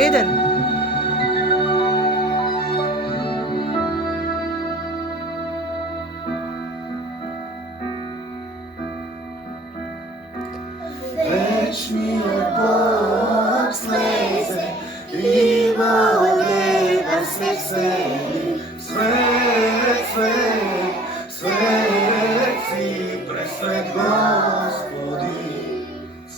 1. Вечниот Бог слезе и во неба се всели. Свет, свет, свет си пресвет Господи.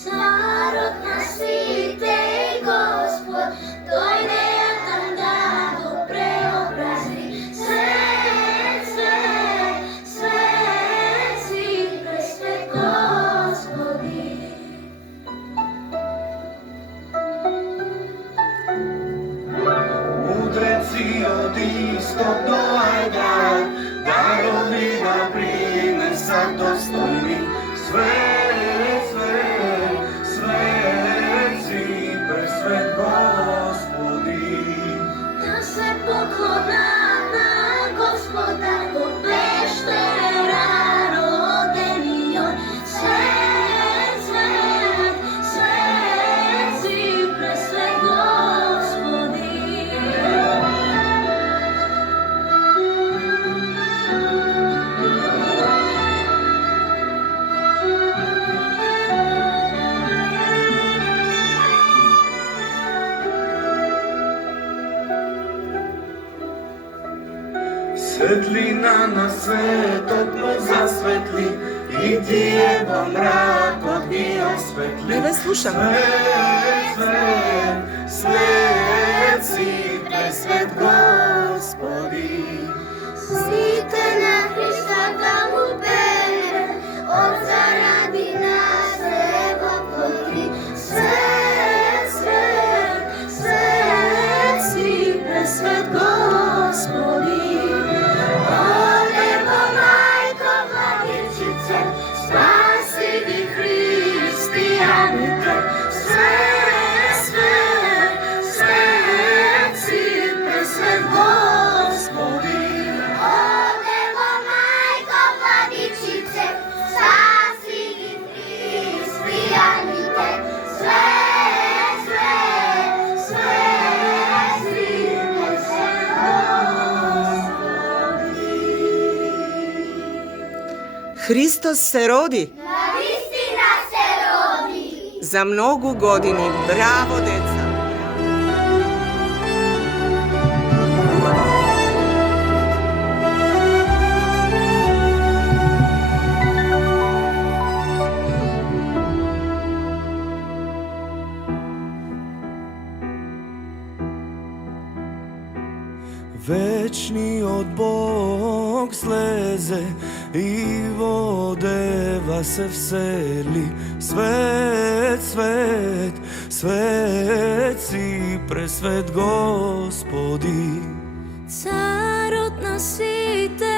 Царот на сите Господ, дојде јатан да го преобрази. Свет, свет, свет си пресвет Господи. Мудреци од исток доаѓаат, даровина принесат достојни. Свет, свет, свет си пресвет Господи. Да се поклонат на Господа, во пештера родени он. Свет, свет, свет си пресвет Господи. Светлина на светот му засветли и тие во мракот ги осветли. Не ве слушам. Свет, свет, свет си пресвет Господи. Сите на Христа да му бере, он заради нас се го плати. Свет, свет, свет си пресвет Господи. Одево мајко владичице, спаси ги христијаните. Свет, свет, свет си пресвет Господи. Одево мајко владичице, спаси ги христијаните. Свет, свет, свет си пресвет Господи. Христос се роди. Навистина се роди. За многу години. Браво, деца! Вечниот Бог слезе и во дева се всели. Свет, свет, свет си пресвет Господи. Царот на сите